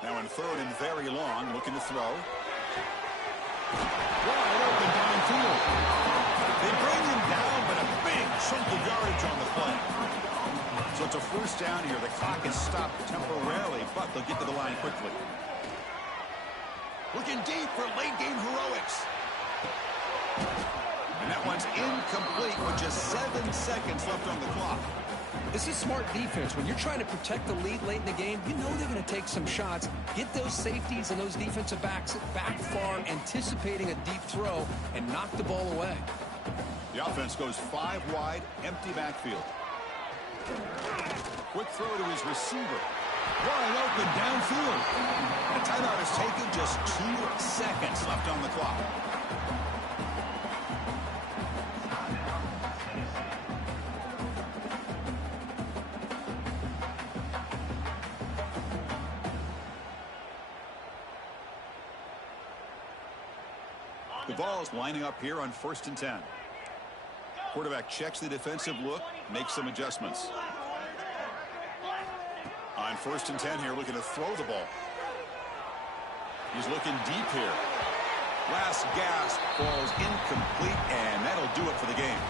Now in third and very long, looking to throw. Wide open downfield. They bring him down, but a big chunk of yardage on the play. So it's a first down here. The clock is stopped temporarily, but they'll get to the line quickly. Looking deep for late game heroics. And that one's incomplete with just 7 seconds left on the clock. This is smart defense. When you're trying to protect the lead late in the game, you know they're going to take some shots, get those safeties and those defensive backs back far, anticipating a deep throw, and knock the ball away. The offense goes 5 wide, empty backfield. Quick throw to his receiver. Wide open downfield. And a timeout is taken, just 2 seconds left on the clock. The ball's lining up here on 1st and 10. Quarterback checks the defensive look, makes some adjustments. On 1st and 10 here, looking to throw the ball. He's looking deep here. Last gasp falls incomplete, and that'll do it for the game.